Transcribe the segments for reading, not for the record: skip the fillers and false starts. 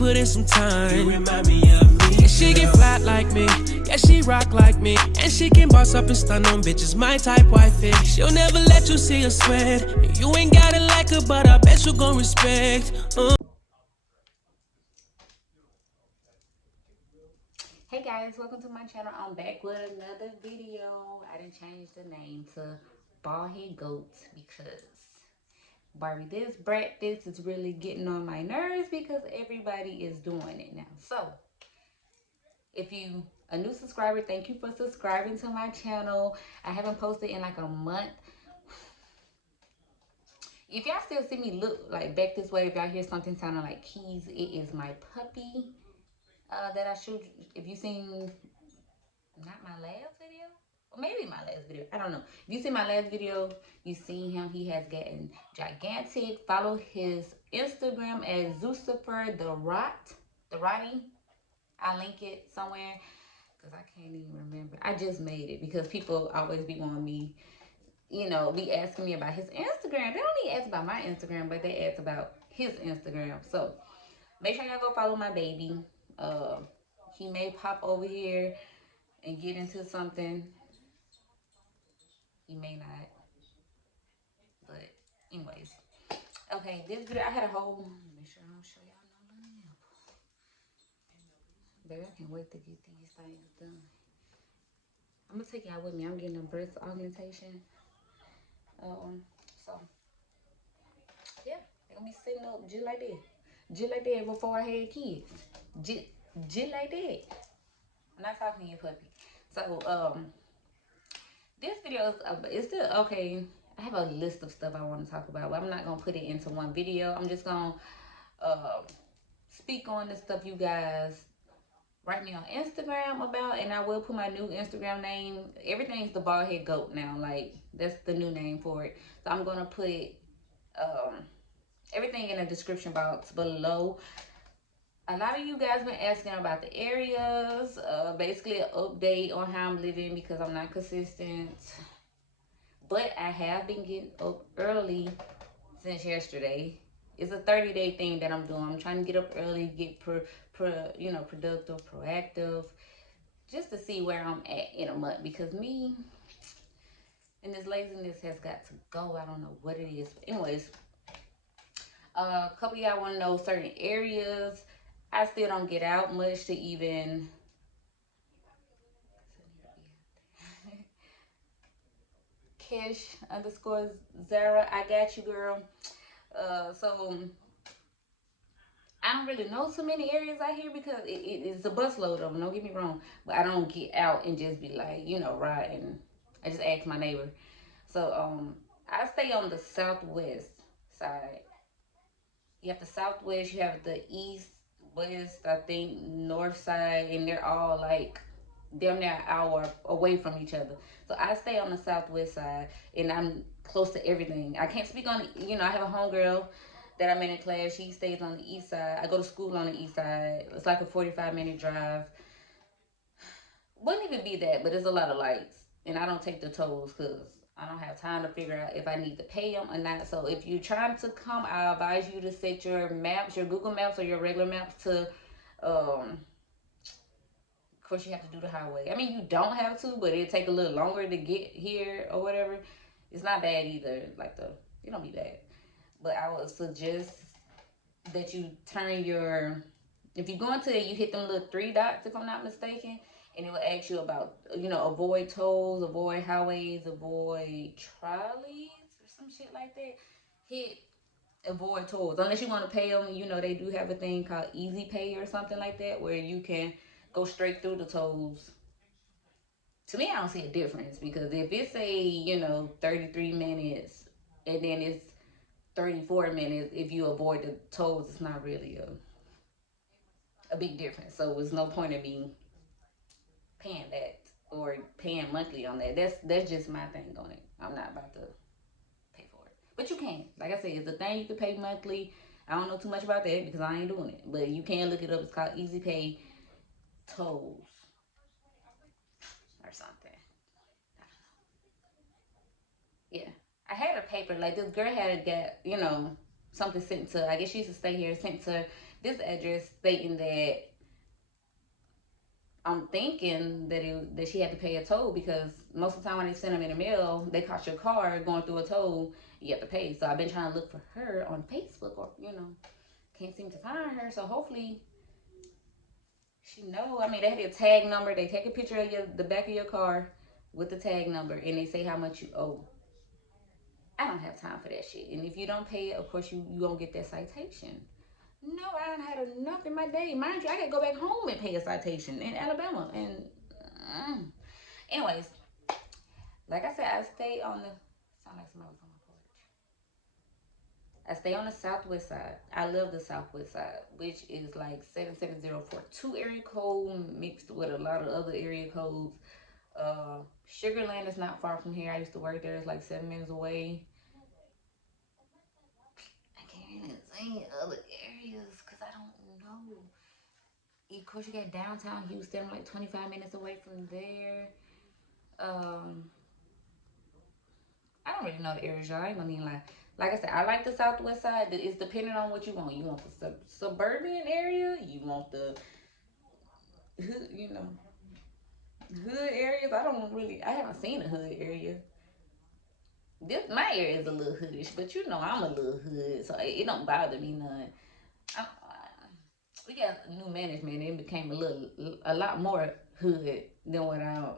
put in some time. You remind me of me. And she get flat like me, yeah, she rock like me. And she can boss up and stun on bitches, my type wifey. She'll never let you see her sweat. You ain't gotta like her, but I bet you gon' respect. Hey guys, welcome to my channel. I'm back with another video. I didn't change the name to BaldheadGoaaat because Barbie this is really getting on my nerves because everybody is doing it now. So if you a new subscriber, thank you for subscribing to my channel. I haven't posted in like a month. If y'all still see me look like back this way, if y'all hear something sounding like keys, it is my puppy that I showed you. If you seen not my last video, or maybe my last video, I don't know. If you see my last video, you seen him. He has gotten gigantic. Follow his Instagram as Zucifer the Rotty. I'll link it somewhere because I can't even remember. I just made it because people always be wanting me, be asking me about his Instagram. They don't even ask about my Instagram, but they ask about his Instagram. So make sure y'all go follow my baby. He may pop over here and get into something. He may not. But anyways. Okay, this video I had a whole make sure I don't show y'all no little nipple. Baby, I can't wait to get these things done. I'm gonna take y'all with me. I'm getting a breast augmentation. So yeah, they're gonna be sitting up just like that. Just like that before I had kids. Just like that. I'm not talking to you, puppy. So this video is it's still okay. I have a list of stuff I want to talk about, but I'm not gonna put it into one video. I'm just gonna speak on the stuff you guys write me on Instagram about, and I will put my new Instagram name. Everything's the BaldheadGoaaat now. Like that's the new name for it. So I'm gonna put everything in the description box below. A lot of you guys been asking about the areas, basically an update on how I'm living because I'm not consistent. But I have been getting up early since yesterday. It's a 30-day thing that I'm doing. I'm trying to get up early, get productive, proactive, just to see where I'm at in a month. Because me and this laziness has got to go. I don't know what it is. But anyways, a couple of y'all want to know certain areas. I still don't get out much to even Kish underscore Zara. I got you, girl. So I don't really know so many areas out here because it's a busload of them. Don't get me wrong, but I don't get out and just be like, riding. I just ask my neighbor. So I stay on the southwest side. You have the southwest, you have the east, west, I think, north side, and they're all like damn near an hour away from each other. So I stay on the southwest side, and I'm close to everything. I can't speak on, I have a homegirl that I'm in class. She stays on the east side. I go to school on the east side. It's like a 45-minute drive. Wouldn't even be that, but it's a lot of lights. And I don't take the tolls because I don't have time to figure out if I need to pay them or not. So if you're trying to come, I advise you to set your maps, your Google Maps or your regular maps to, of course you have to do the highway. I mean, you don't have to, but it'll take a little longer to get here or whatever. It's not bad either. It don't be bad. But I would suggest that you turn your, if you go into it, you hit them little three dots, if I'm not mistaken, and it will ask you about, avoid tolls, avoid highways, avoid trolleys, or some shit like that. Hit avoid tolls. Unless you want to pay them, they do have a thing called Easy Pay or something like that, where you can go straight through the tolls. To me, I don't see a difference because if it's a, 33 minutes and then it's 34 minutes, if you avoid the tolls, it's not really a big difference. So there's no point in me paying that or paying monthly on that. That's just my thing on it. I'm not about to pay for it. But you can. Like I said, it's a thing you can pay monthly. I don't know too much about that because I ain't doing it. But you can look it up. It's called Easy Pay Tolls or something. Yeah. I had a paper, like this girl had got, something sent to, I guess she used to stay here, sent to this address stating that I'm thinking that that she had to pay a toll, because most of the time when they send them in the mail, they cost your car going through a toll. You have to pay. So I've been trying to look for her on Facebook, or can't seem to find her. So hopefully she know. I mean, they have your tag number. They take a picture of the back of your car with the tag number, and they say how much you owe. I don't have time for that shit. And if you don't pay it, of course you gonna get that citation. No, I don't had enough in my day. Mind you, I gotta go back home and pay a citation in Alabama. And anyways, like I said, I stay on the sound like somebody was on my porch. I stay on the southwest side. I love the southwest side, which is like 77042 area code mixed with a lot of other area codes. Sugarland is not far from here. I used to work there. It's like 7 minutes away. I can't even say other areas because I don't know. Of course, you got downtown Houston, like 25 minutes away from there. Um, I don't really know the areas, y'all. I ain't gonna even lie. Like I said, I like the southwest side. It's depending on what you want. You want the suburban area. You want the hood, hood areas. I haven't seen a hood area. My area is a little hoodish, but I'm a little hood, so it don't bother me none. I, we got new management. It became a lot more hood than what I,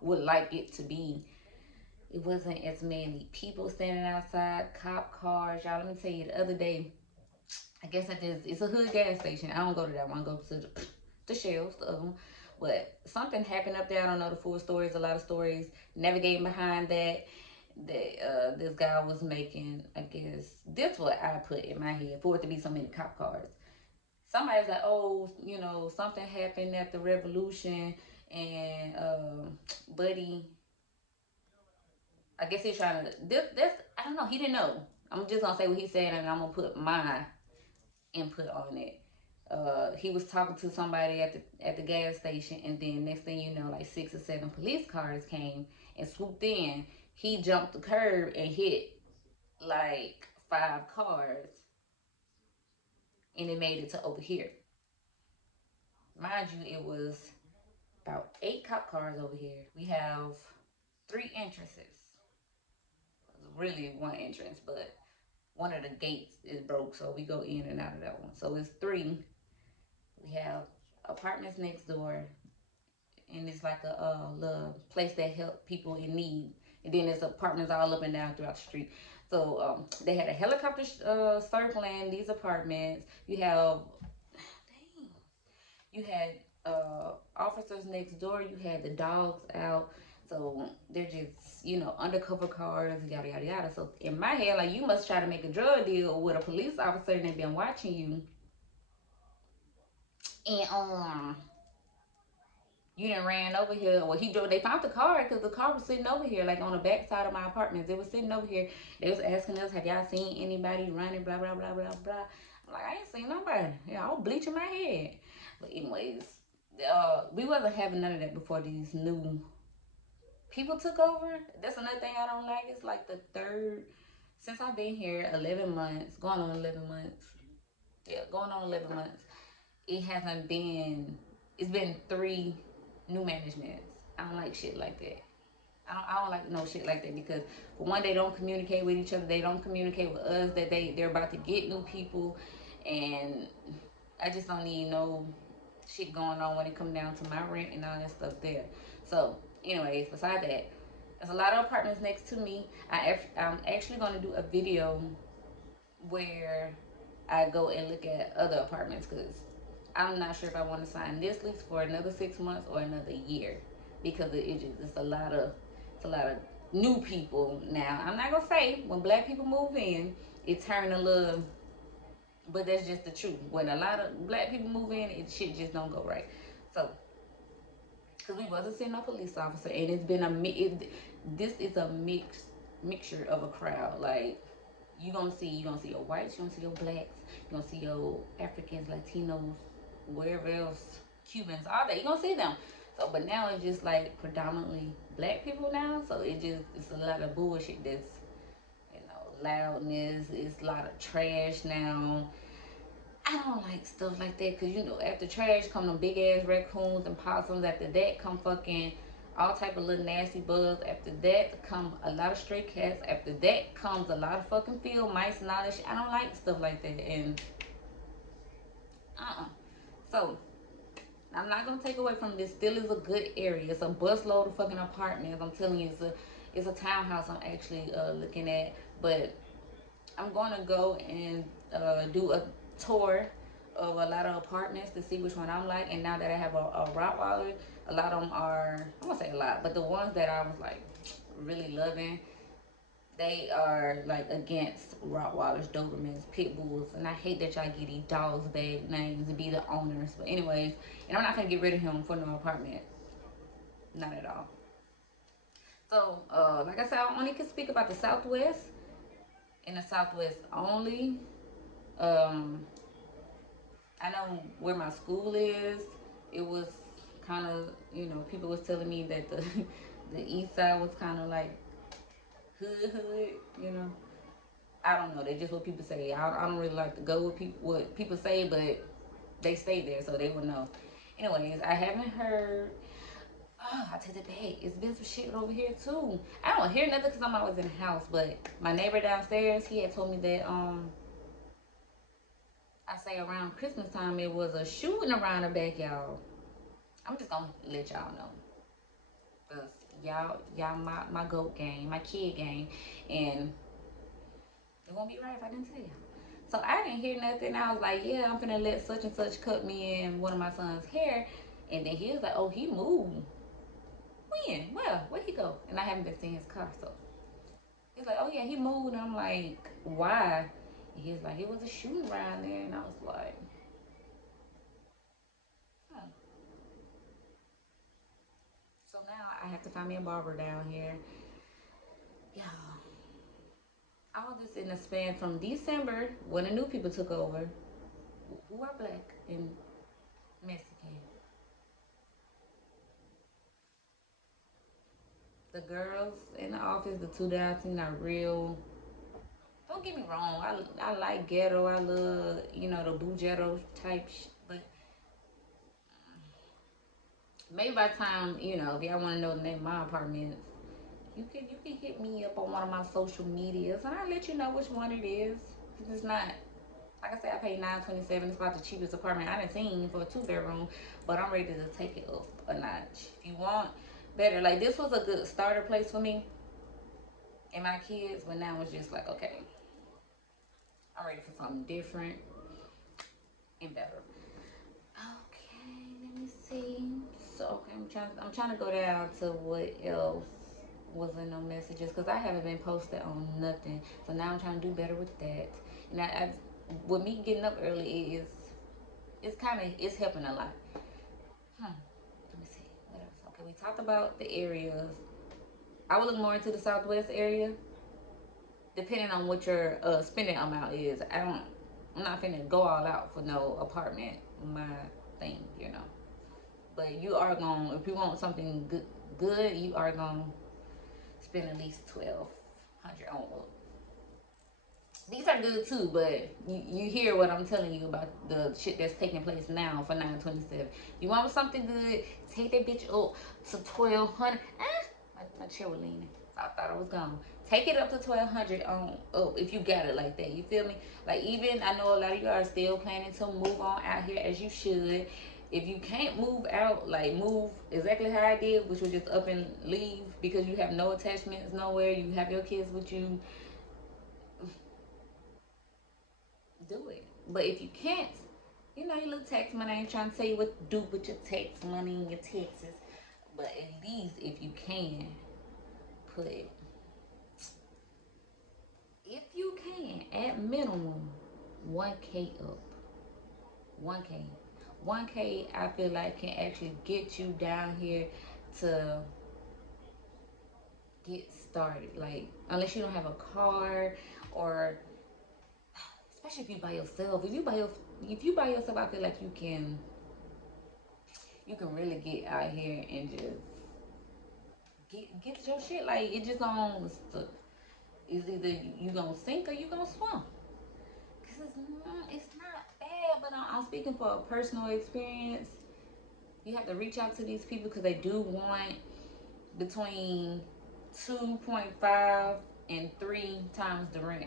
would like it to be. It wasn't as many people standing outside, cop cars. Y'all, let me tell you, the other day, I guess it's a hood gas station. I don't go to that one. I go to the shells, the other one. But something happened up there. I don't know the full stories. A lot of stories navigating behind that. That this guy was making. I guess this what I put in my head for it to be so many cop cars. Somebody's like, oh, something happened at the revolution, and Buddy, I guess he's trying to this. I don't know. He didn't know. I'm just gonna say what he said, and I'm gonna put my input on it. He was talking to somebody at the gas station, and then next thing you know, like 6 or 7 police cars came and swooped in. He jumped the curb and hit like 5 cars, and it made it to over here. Mind you, it was about 8 cop cars over here. We have 3 entrances. Really one entrance, but one of the gates is broke, so we go in and out of that one. So it's 3. We have apartments next door, and it's like a little place that help people in need. And then there's apartments all up and down throughout the street. So they had a helicopter circling these apartments. You had officers next door. You had the dogs out. So they're just, undercover cars, yada, yada, yada. So in my head, like, you must try to make a drug deal with a police officer and they've been watching you. And you done ran over here. Well, they found the car because the car was sitting over here, like on the back side of my apartment. They was sitting over here. They was asking us, have y'all seen anybody running, blah, blah, blah, blah, blah. I'm like, I ain't seen nobody. Yeah, I was bleaching my head. But anyways, we wasn't having none of that before these new people took over. That's another thing I don't like. It's like the third, since I've been here 11 months, going on 11 months. Yeah, going on 11 months. It hasn't been, it's been 3 new managements. I don't like shit like that. I don't like no shit like that, because for one, they don't communicate with each other. They don't communicate with us that they're about to get new people. And I just don't need no shit going on when it comes down to my rent and all that stuff there. So, anyways, besides that, there's a lot of apartments next to me. I'm actually going to do a video where I go and look at other apartments, because I'm not sure if I want to sign this lease for another 6 months or another year, because it's a lot of new people now. I'm not gonna say when black people move in, it turned a little, but that's just the truth. When a lot of black people move in, shit just don't go right. So, because we wasn't seeing no police officer, and it's been this is a mixture of a crowd. Like, you gonna see your whites, you gonna see your blacks, you gonna see your Africans, Latinos, wherever else, Cubans, all that. You gonna see them. So, but now it's just like predominantly black people now. So it's a lot of bullshit that's loudness. It's a lot of trash now. I don't like stuff like that because you know after trash come them big ass raccoons and possums. After that come fucking all type of little nasty bugs. After that come a lot of stray cats. After that comes a lot of fucking field mice and all that shit. I don't like stuff like that. And so I'm not gonna take away from this. Still is a good area. It's a busload of fucking apartments. I'm telling you, it's a townhouse. I'm actually looking at, but I'm gonna go and do a tour of a lot of apartments to see which one I'm like. And now that I have a Rottweiler, a lot of them are, I won't say a lot, but the ones that I was like really loving, they are like against Rottweilers, Dobermans, Pit Bulls, and I hate that y'all get these dogs bad names and be the owners. But anyways, and I'm not gonna get rid of him for no apartment, not at all. So, like I said, I only can speak about the Southwest. In the Southwest only. Um, I know where my school is. It was kind of, you know, people was telling me that the the East Side was kind of like hood, you know. I don't know. That's just what people say. I don't really like to go with people what people say, but they stay there, so they would know. Anyways, I haven't heard. Oh, I take it back. It's been some shit over here too. I don't hear nothing because I'm always in the house. But my neighbor downstairs, he had told me that I say around Christmas time it was a shooting around the back, y'all. I'm just gonna let y'all know, cause y'all my goat game, my kid game, and it won't be right if I didn't tell you. So I didn't hear nothing. I was like, yeah, I'm finna let such and such cut me in one of my son's hair. And then he was like, oh, he moved. When? Well, where'd he go? And I haven't been seeing his car. So he's like, oh, yeah, he moved. And I'm like, why? And he was like, it was a shooting around there. And I was like, huh. So now I have to find me a barber down here. Yeah. All this in a span from December when the new people took over, who are black and Mexican. The girls in the office, the two that I seen are real. Don't get me wrong, I like ghetto. I love the bougetto type, but maybe by the time if y'all want to know the name of my apartments, you can hit me up on one of my social medias and I'll let you know which one it is. It's not like I said, I paid $927. It's about the cheapest apartment I done seen for a 2-bedroom, but I'm ready to take it up a notch. If you want better, like this was a good starter place for me and my kids, but now it's just like okay, I'm ready for something different and better. Okay, let me see. So okay, I'm trying to go down to what else was in no messages because I haven't been posted on nothing. So now I'm trying to do better with that. And with me getting up early it's helping a lot. Let me see what else. Okay, we talked about the areas. I would look more into the Southwest area, depending on what your spending amount is. I'm not finna go all out for no apartment. My thing, But you are going if you want something good, you are gonna spend at least 1,200 on it. These are good too, but you hear what I'm telling you about the shit that's taking place now for 927. You want something good, take that bitch up to 1,200. My chair was leaning. So I thought I was gone. Take it up to 1,200 on up if you got it like that. You feel me? Like even I know a lot of you are still planning to move on out here as you should. If you can't move out, like move exactly how I did, which was just up and leave because you have no attachments nowhere, you have your kids with you, do it. But if you can't, your little tax money, I ain't trying to tell you what to do with your tax money and your taxes. But at least if you can, put if you can, at minimum, 1K up. 1K. 1K, I feel like can actually get you down here to get started. Like, unless you don't have a car or especially if you by yourself. If you by yourself, I feel like you can really get out here and just get your shit. Like it just on It's either you gonna sink or you gonna swim. Cause it's not bad, but I'm speaking for a personal experience. You have to reach out to these people because they do want between 2.5 and 3 times the rent.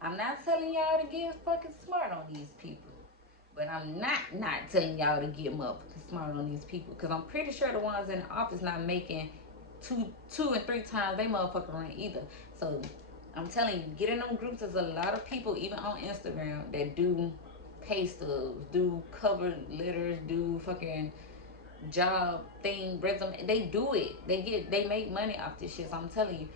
I'm not telling y'all to get fucking smart on these people. But I'm not telling y'all to get motherfucking smart on these people. Cause I'm pretty sure the ones in the office not making two and 3 times they motherfucking rent either. So I'm telling you, get in them groups. There's a lot of people, even on Instagram, that do pay stubs, do cover letters, do fucking job thing, resume. They do it. They make money off this shit. So I'm telling you,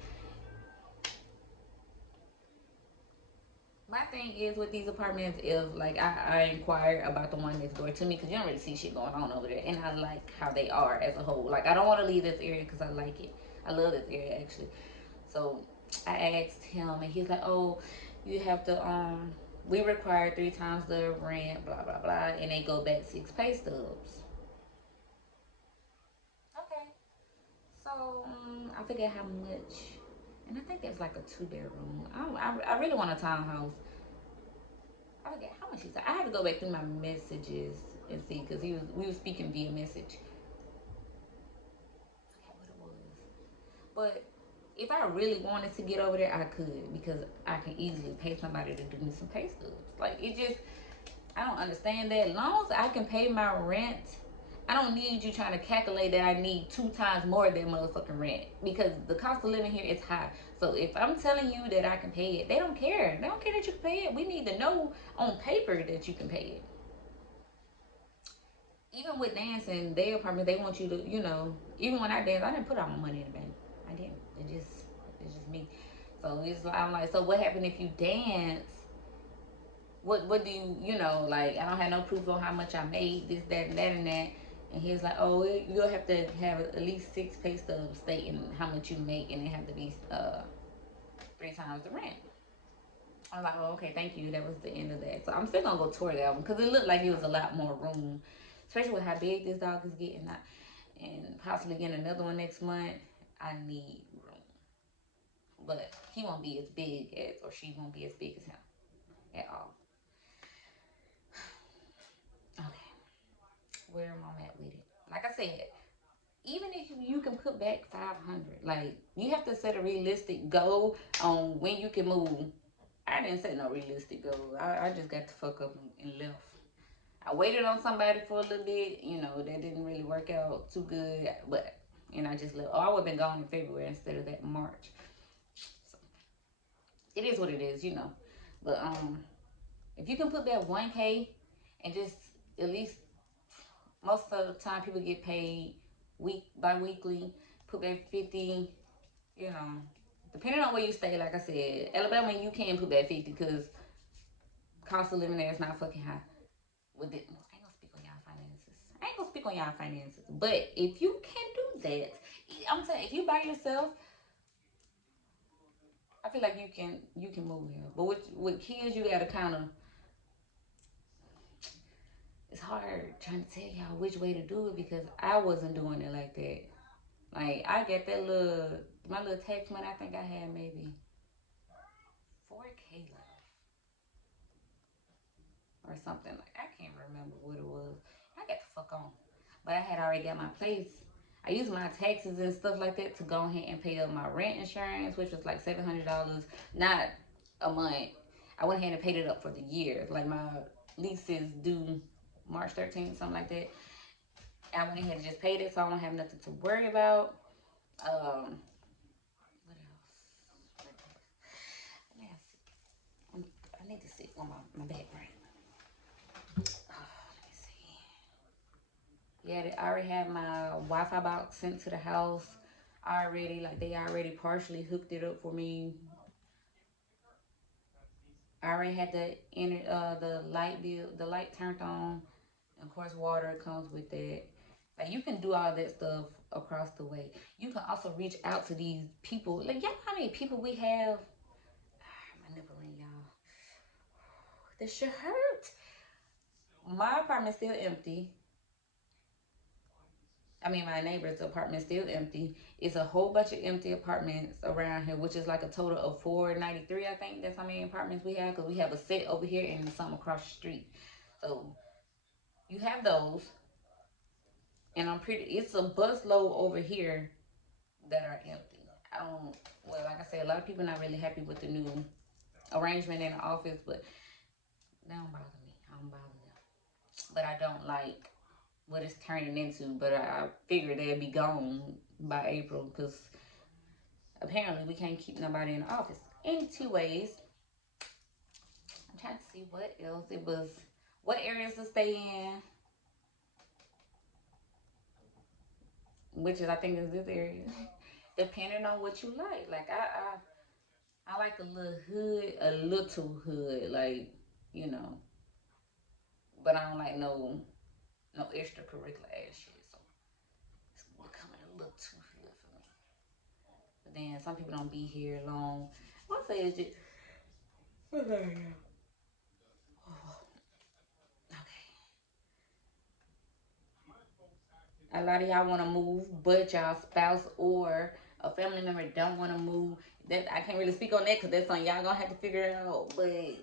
my thing is with these apartments is like I inquire about the one next door to me because you don't really see shit going on over there, and I like how they are as a whole. Like I don't want to leave this area because I like it. I love this area actually. So I asked him, and he's like, "Oh, you have to we require 3 times the rent, blah blah blah," and they go back 6 pay stubs. Okay, so I forget how much, and I think there's like a 2 bedroom. I really want a townhouse. I forget how much he said. I have to go back through my messages and see because we was speaking via message. I forget what it was. But if I really wanted to get over there, I could because I can easily pay somebody to do me some pay stubs. Like it just, I don't understand that. As long as I can pay my rent, I don't need you trying to calculate that I need 2 times more than motherfucking rent because the cost of living here is high. So if I'm telling you that I can pay it, they don't care. They don't care that you can pay it. We need to know on paper that you can pay it. Even with dancing, their apartment, they want you to, even when I dance, I didn't put all my money in the bank. I didn't. It's just me. So it's like, I'm like, so what happened if you dance? What do like I don't have no proof on how much I made, this, that, and that, and that. And he's like, oh, you'll have to have at least 6 pay stubs stating how much you make, and it have to be 3 times the rent. I was like, oh, okay, thank you. That was the end of that. So I'm still gonna go tour that one because it looked like it was a lot more room, especially with how big this dog is getting. And possibly getting another one next month. I need room, but he won't be as big as, or she won't be as big as him at all. Okay, where am I at with it? Like I said, even if you can put back 500, like you have to set a realistic goal on when you can move. I didn't set no realistic goal. I just got the fuck up and left. I waited on somebody for a little bit, that didn't really work out too good, but and I just left. Oh, I would have been gone in February instead of that March. So it is what it is. But if you can put that 1K and just at least most of the time people get paid week by weekly, put back 50, you know, depending on where you stay. Like I said, Alabama you can put back 50 because cost of living there is not fucking high. With it, I ain't gonna speak on y'all finances. I ain't gonna speak on y'all finances. But if you can do that, I'm saying if you by yourself, I feel like you can move here. But with kids, you gotta kind of. It's hard trying to tell y'all which way to do it because I wasn't doing it like that. Like I get that my little tax money. I think I had maybe 4K left or something. Like I can't remember what it was. I got the fuck on, but I had already got my place. I used my taxes and stuff like that to go ahead and pay up my rent insurance, which was like $700, not a month. I went ahead and paid it up for the year. Like my lease is due March 13th, something like that. I went ahead and just paid it, so I don't have nothing to worry about. What else? Let me see. I need to see on my back brain. Let me see. Yeah, I already had my Wi-Fi box sent to the house already. Like they already partially hooked it up for me. I already had the light bill, the light turned on. And of course, water comes with that. Like you can do all that stuff across the way. You can also reach out to these people. Like y'all know how many people we have. My nipple ring, y'all. This shit hurt. My apartment's still empty. I mean, my neighbor's apartment still empty. It's a whole bunch of empty apartments around here, which is like a total of 493. I think that's how many apartments we have, because we have a set over here and some across the street. So you have those, and I'm pretty. It's a bus load over here that are empty. I don't. Well, like I said, a lot of people not really happy with the new arrangement in the office, but that don't bother me. I don't bother them. But I don't like what it's turning into. But I figured they'd be gone by April, because apparently we can't keep nobody in the office. In two ways, I'm trying to see what else it was, what areas to stay in, which is I think is this area, depending on what you like. Like I like a little hood, a little hood, like, you know, but I don't like no extracurricular ass shit. So it's becoming a little too hood for me. But then some people don't be here long. I'll say it's just okay. A lot of y'all want to move, but y'all spouse or a family member don't want to move. That I can't really speak on that because that's something y'all gonna have to figure it out. But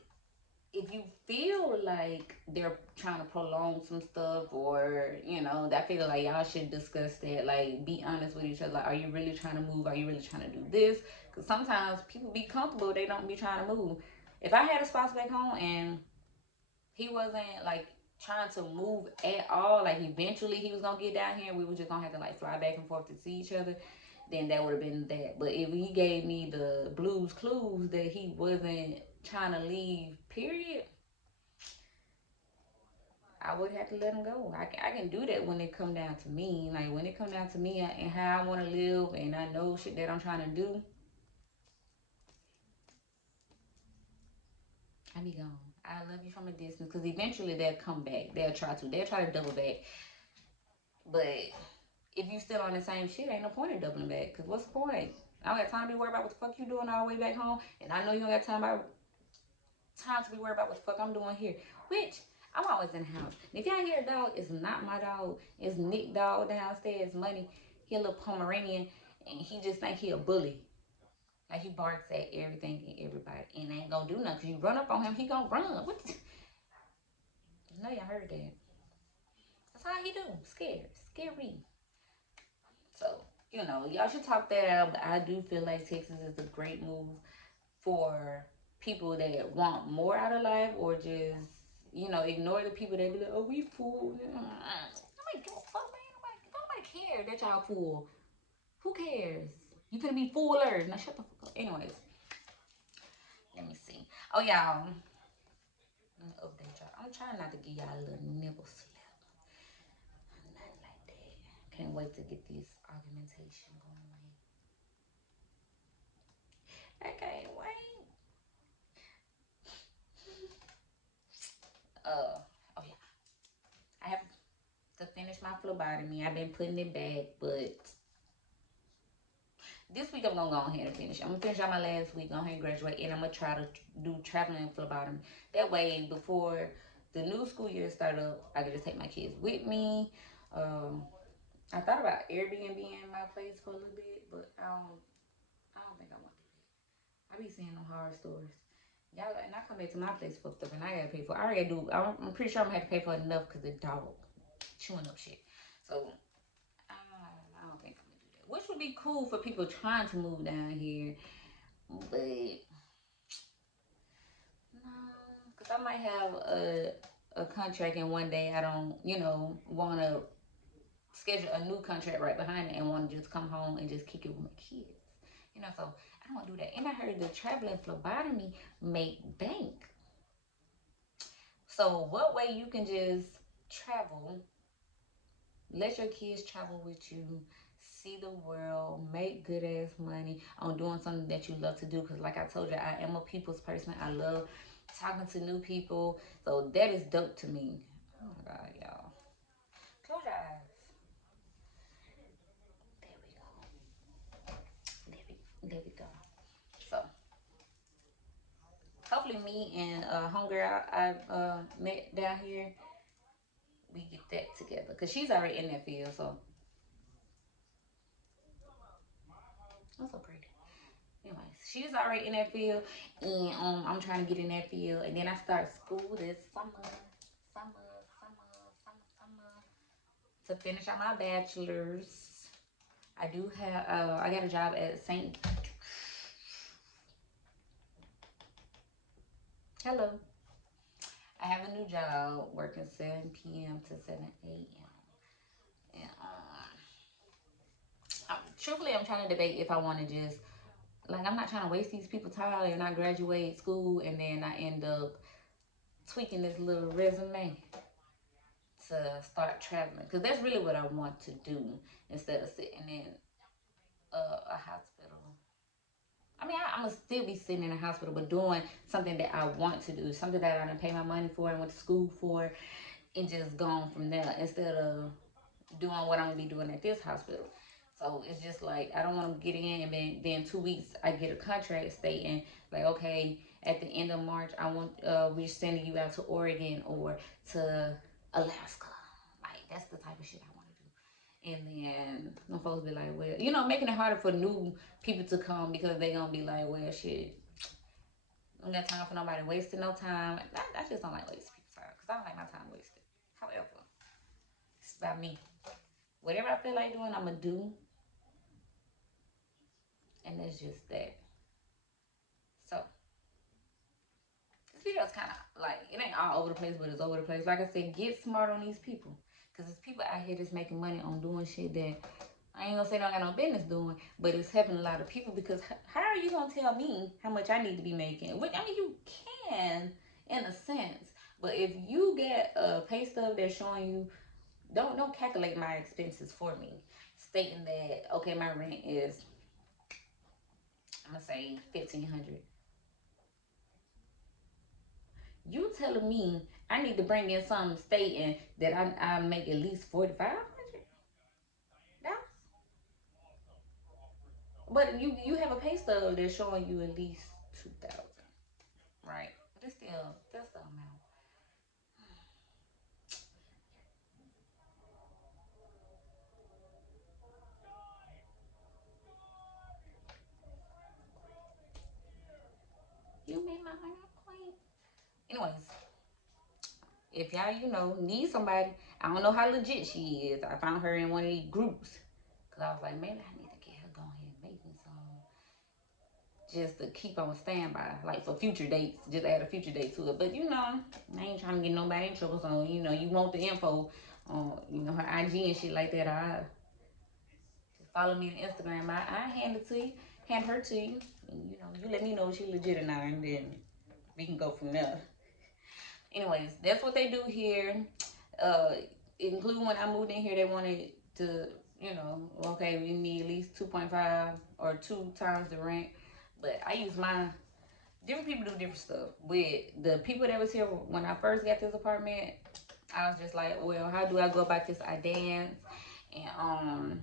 if you feel like they're trying to prolong some stuff, or I feel like y'all should discuss that. Like, be honest with each other. Like, are you really trying to move? Are you really trying to do this? Because sometimes people be comfortable, they don't be trying to move. If I had a spouse back home and he wasn't like trying to move at all, like eventually he was gonna get down here, we were just gonna have to like fly back and forth to see each other, then that would have been that. But if he gave me the blues clues that he wasn't trying to leave, period, I would have to let him go. I can do that when it come down to me. Like, when it come down to me and how I want to live, and I know shit that I'm trying to do, I be gone. I love you from a distance, because eventually they'll come back. They'll try to double back. But if you still on the same shit, ain't no point in doubling back. Cause what's the point? I don't got time to be worried about what the fuck you doing all the way back home, and I know you don't got time to be worried about what the fuck I'm doing here. Which I'm always in the house. And if y'all hear a dog, it's not my dog. It's Nick dog downstairs. Money. He a little Pomeranian, and he just think he a bully. Like, he barks at everything and everybody, and ain't gonna do nothing. Cause you run up on him, he gonna run. What? I know y'all heard that. That's how he do. Scary. So, y'all should talk that out. But I do feel like Texas is a great move for people that want more out of life, or just, ignore the people that be like, oh, we fool. Nobody give a fuck, man. Nobody cares that y'all fool. Who cares? You could be fooler. Now shut the fuck up. Anyways, let me see. Oh, y'all. Let me update y'all. I'm trying not to give y'all a little nibble slap. Nothing like that. Can't wait to get this augmentation going. I can't wait. Oh yeah, I have to finish my phlebotomy. I've been putting it back, but this week I'm gonna go ahead and finish. I'm gonna finish out my last week, go ahead and graduate, and I'm gonna try to do traveling phlebotomy. That way, before the new school year start up, I can just take my kids with me. Um, I thought about Airbnb in my place for a little bit, but I don't think I want to do that. I be seeing them horror stories. Y'all, and I come back to my place fucked up, and I gotta pay for. I already do. I'm pretty sure I'm gonna have to pay for enough because the dog chewing up shit. So I don't think I'm gonna do that. Which would be cool for people trying to move down here, but no, because I might have a contract, and one day I don't, want to schedule a new contract right behind it, and want to just come home and just kick it with my kids. So I don't want to do that. And I heard the traveling phlebotomy make bank. So what way you can just travel, let your kids travel with you, see the world, make good ass money on doing something that you love to do. Because like I told you, I am a people's person. I love talking to new people. So that is dope to me. Oh my God, y'all. Close your eyes. There we go. There we go. So hopefully me and homegirl I met down here, we get that together. Because she's already in that field. So That's so pretty. Anyways, she's already in that field, and I'm trying to get in that field, and then I start school this summer to finish out my bachelor's. I do have I got a job at Saint. Hello. I have a new job working 7 p.m. to 7 a.m. And truthfully, I'm trying to debate if I want to just, like, I'm not trying to waste these people's time and I graduate school and then I end up tweaking this little resume to start traveling. Because that's really what I want to do instead of sitting in a hospital. I mean, I'm gonna still be sitting in a hospital, but doing something that I want to do, something that I didn't pay my money for and went to school for, and just gone from there instead of doing what I'm gonna be doing at this hospital. So it's just like I don't want to get in, and then 2 weeks I get a contract stating like, okay, at the end of March I want we're sending you out to Oregon or to Alaska. Like that's the type of shit I want to do. And then some folks be like, well, making it harder for new people to come because they gonna be like, well, shit, I don't got time for nobody wasting no time. I just don't like wasting people's time because I don't like my time wasted. However, it's about me. Whatever I feel like doing, I'm gonna do, and it's just that. So this video is kind of like it ain't all over the place, but it's over the place. Like I said, get smart on these people, cause there's people out here that's making money on doing shit that I ain't gonna say don't got no business doing, but it's helping a lot of people. Because how are you gonna tell me how much I need to be making? Which I mean, you can in a sense, but if you get a pay stub that's showing you, don't calculate my expenses for me, stating that okay, my rent is, I'm gonna say 1,500. You telling me I need to bring in something stating that I make at least 4,500 dollars, but you have a pay stub that's showing you at least 2,000, right? But it's still that's the amount. You made my heart queen. Anyways, if y'all need somebody, I don't know how legit she is. I found her in one of these groups because I was like, maybe I need to get her go ahead and make me some, just to keep on standby, like for future dates. Just add a future date to it. But I ain't trying to get nobody in trouble. So you want the info on her IG and shit like that. I just follow me on Instagram. I hand it to you, hand her to you. And, you let me know if she legit or not, and then we can go from there. Anyways, that's what they do here. Uh, Including when I moved in here, they wanted to, okay, we need at least 2.5 or 2 times the rent. But I use mine. Different people do different stuff. With the people that was here when I first got this apartment, I was just like, well, how do I go about this? I dance, and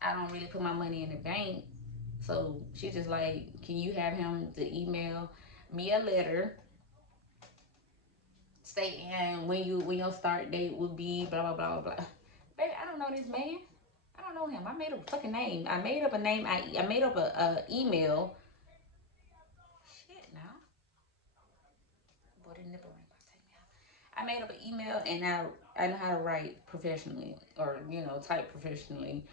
I don't really put my money in the bank. So she just like, can you have him to email me a letter stating when your start date will be, blah blah blah blah. Baby, I don't know this man. I don't know him. I made up a fucking name. I made up a name. I made up a email. Shit, now. Boy, the nipple ring about to take me out. I made up an email, and I know how to write professionally, or type professionally.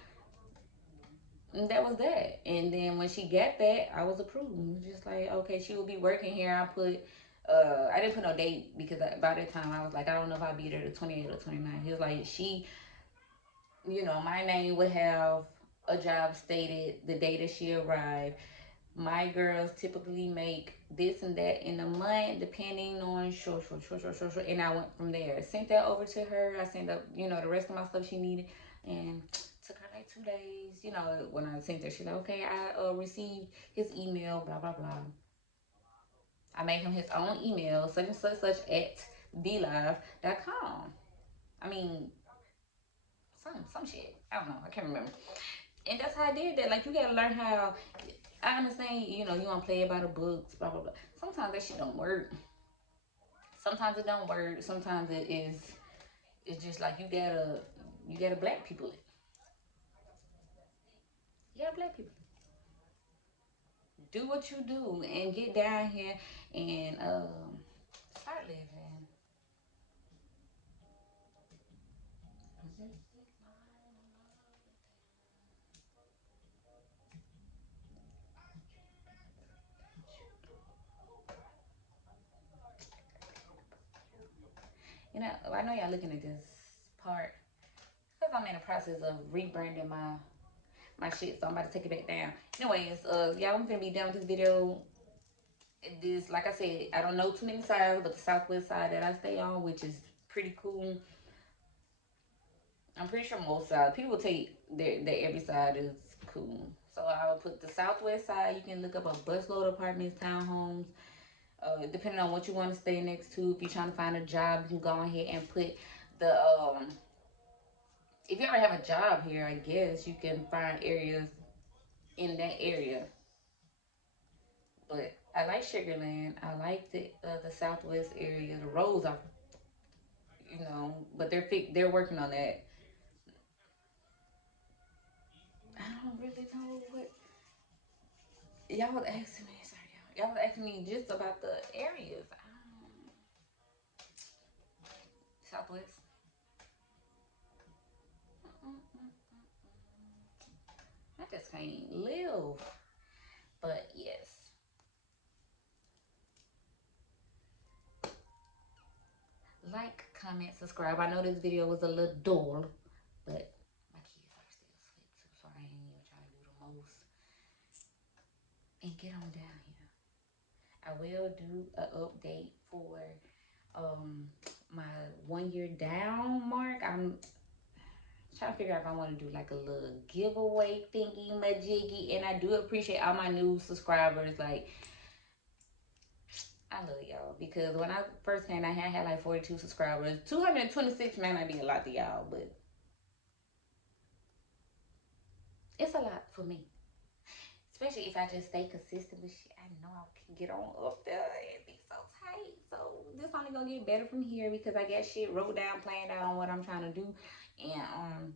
And that was that. And then when she got that, I was approved. It was just like, okay, she will be working here. I didn't put no date because by that time I was like, I don't know if I'll be there the 28th or 29th. He was like, my name would have a job stated the day that she arrived. My girls typically make this and that in a month, depending on short. And I went from there. Sent that over to her. I sent up, the rest of my stuff she needed, and took her like 2 days. When I sent her, she's like, okay, I received his email, blah blah blah. I made him his own email, such and such at blive.com. I mean, some shit. I don't know. I can't remember. And that's how I did that. Like, you gotta learn how. I understand, you want to play it by the books, blah blah blah. Sometimes that shit don't work. Sometimes it don't work. Sometimes it is. It's just like you gotta black people it. You gotta black people. do what you do and get down here and start living. You know, I know y'all looking at this part because I'm in the process of rebranding my shit, so I'm about to take it back down. Anyways, y'all, I'm gonna be done with this video. This, like I said, I don't know too many sides, but the southwest side that I stay on, which is pretty cool. I'm pretty sure most sides people take that every side is cool. So I'll put the southwest side. You can look up a busload of apartments, townhomes, depending on what you want to stay next to. If you're trying to find a job, you can go ahead and put the if you already have a job here, I guess you can find areas in that area. But I like Sugarland. I like the Southwest area. The roads are, but they're working on that. I don't really know what y'all was asking me. Sorry, y'all was asking me just about the areas. Southwest. I just can't live. But yes. Like, comment, subscribe. I know this video was a little dull, but my kids are still asleep too, so I ain't even trying to do the most. And get on down here. I will do an update for my 1 year down mark. I'm trying to figure out if I want to do like a little giveaway thingy majiggy. And I do appreciate all my new subscribers. Like, I love y'all because when I first came, I had like 42 subscribers. 226 may not be a lot to y'all, but it's a lot for me. Especially if I just stay consistent with shit, I know I can get on up there and be so tight. So this only gonna get better from here because I got shit wrote down, planned out on what I'm trying to do, and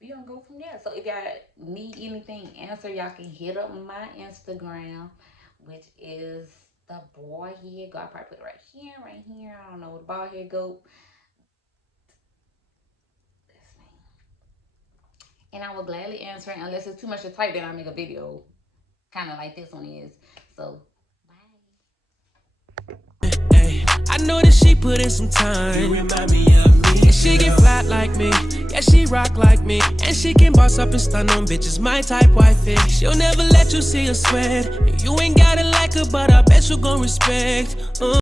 we gonna go from there. So if y'all need anything answered, y'all can hit up my Instagram, which is the BaldheadGoaaat. I'll probably put it right here. I don't know, the BaldheadGoaaat. That's me. And I will gladly answer it unless it's too much to type. Then I'll make a video, kind of like this one is. So, bye. Hey, I know that she put in some time. You remind me of me. And she get flat like me. Yeah, she rock like me. And she can boss up and stun on bitches. My type wifey. She'll never let you see her sweat. You ain't gotta like her, but I bet you gon' respect.